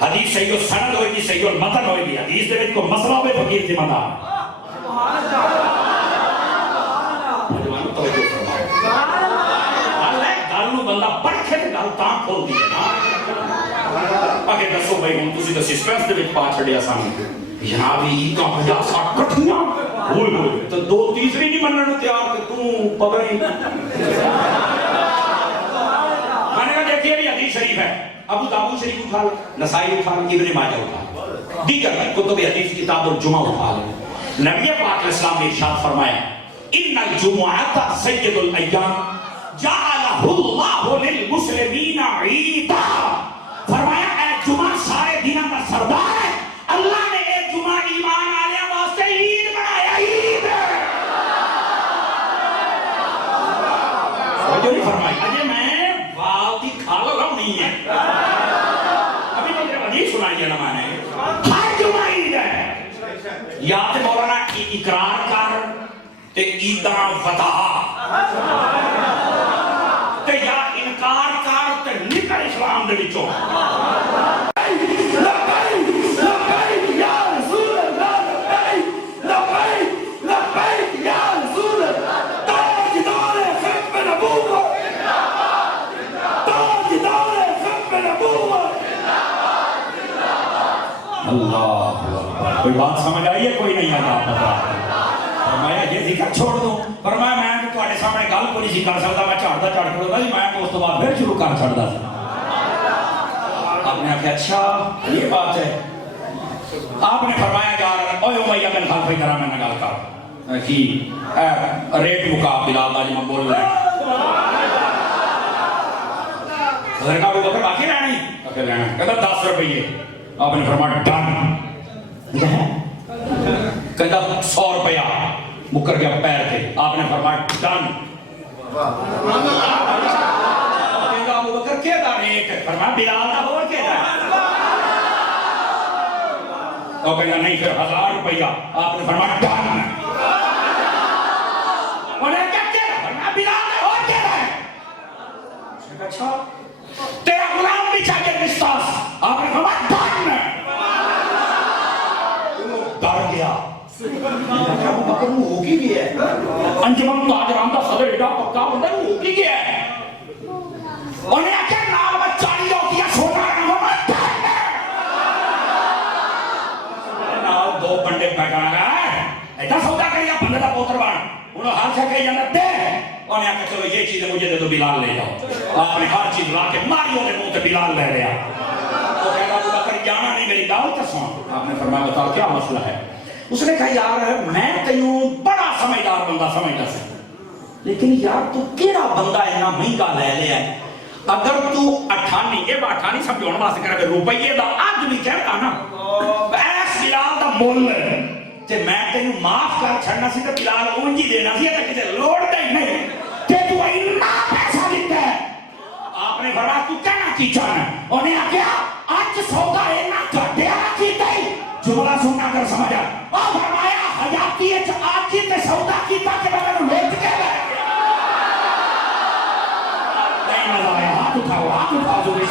حدیث صحیح و سند ہوئی گی، صحیح المتن ہوئی گی، حدیث دے وچ کوئی مسئلہ ہوئے فقیر ذمہ دار گل نو بندہ پڑھ کے گل تاں کھول دی ہے نا. اگے دسو بھائی ہن تسی تے سسپینس دے وچ پا چھڈیا سان جناب یہ تو 50-60 کٹھیاں ہوئے ہوئے تو دو تیسری نہیں منن نوں تیار تے تو پتہ نہیں. میں نے کہا دیکھیے بھی حدیث شریف ہے، ابو داؤد شریف اٹھا لو، نسائی اٹھا لو، ابن ماجہ اٹھا لو، دیگر کتب حدیث کتاب الجمعہ اٹھا لو. نبی پاک علیہ السلام نے ارشاد فرمایا ان الجمعۃ سید الایام جعلہ اللہ للمسلمین عیدا. فرمایا اے جمعہ سارے دنوں کا سردار ہے، اللہ نے اے جمعہ ایمان والے واسطے عید بنایا. عید جو نہیں فرمائی اجے میں وال دی کھال رہا نہیں ہے، ابھی تو میرے حدیث سنائی ہے نا میں نے ہر جمعہ عید ہے. یا تے مولانا اقرار کر تے عیداں ودا تے یا انکار کر تے نکل اسلام دے وچوں. اللہ کوئی بات سمجھ آئی ہے؟ کوئی نہیں آتا پتا. فرمایا یہ ذکر چھوڑ دو. فرمایا میں تو تواڈے سامنے گل کوئی نہیں کر سکتا، میں جھاڑدا جھاڑ کے جی میں اس تو بعد پھر شروع کر چھڑدا سی. آپ نے آخیا اچھا یہ بات ہے. آپ نے فرمایا یار اوے امیہ بن خلف ذرا میں گل کر کی ریٹ مکا بلال دا جی میں بول رہا حضرت ابو بکر باقی رہنا ہی کہتا 10 روپیے. آپ نے فرمایا ڈن. کہتا 100 روپیہ مکر گیا پیر کے. آپ نے فرمایا ڈن. کہتا ابو بکر کیا دا ریٹ؟ فرمایا بلال دا اور کیا دا. وہ کہتا نہیں پھر 1000 روپیہ. آپ نے فرمایا ڈن. انہیں کیا کیا فرمایا بلال دا اور کیا دا. اچھا تیرا غلام بھی چاہیے مستاس. آپ نے فرمایا ڈن. ڈر گیا ابو بکر ہو کی گیا ہے. انجمن تاجران دا صدر ایڈا پکا بندہ ہو کی گیا ہے. انہیں آکھیا نال میں 40 روٹیاں سونا رہا ہوں نال 2 بنڈے بیٹھا رہا ہے. ایسا سودا کریا بندے دا پوتر بن انہوں ہر شے کہی جانا دے. انہیں آکھیا چلو یہ چیز مجھے دے دو بلال لے جاؤ. آپ نے ہر چیز لا کے ماری انہیں منہ تے بلال لے لیا. تو کہتا ابو بکر جانا نہیں میری دعوت سن. آپ نے فرمایا بتاؤ کیا مسئلہ ہے. اس نے کہا یار میں تینوں بڑا سمجھدار بندہ سمجھدا سی لیکن یار تو کیڑا بندہ اتنا مہنگا لے لیا ہے. اگر تو 98 یہ 98 سمجھاؤਣ واسطے کر کے روپیے دا اج بھی کہتا نا ایس بلال دا مول تے میں تینوں معاف کر چھڑنا سی تے بلال اونج ہی دینا سی تے کتے لوڑ دے نہیں تے تو اتنا پیسہ دیتا ہے. آپ نے فرمایا تو کہنا کی چاہنا. انہیں آخیا اج سودا اتنا گھٹیا کیتا ہی جملہ سننا کر سمجھا. اور فرمایا حیاتی اچ آج ہی تے سودا کیتا کہ میں نے لوٹ کے لے نہیں مزہ آیا. ہاتھ اٹھاؤ جو بھی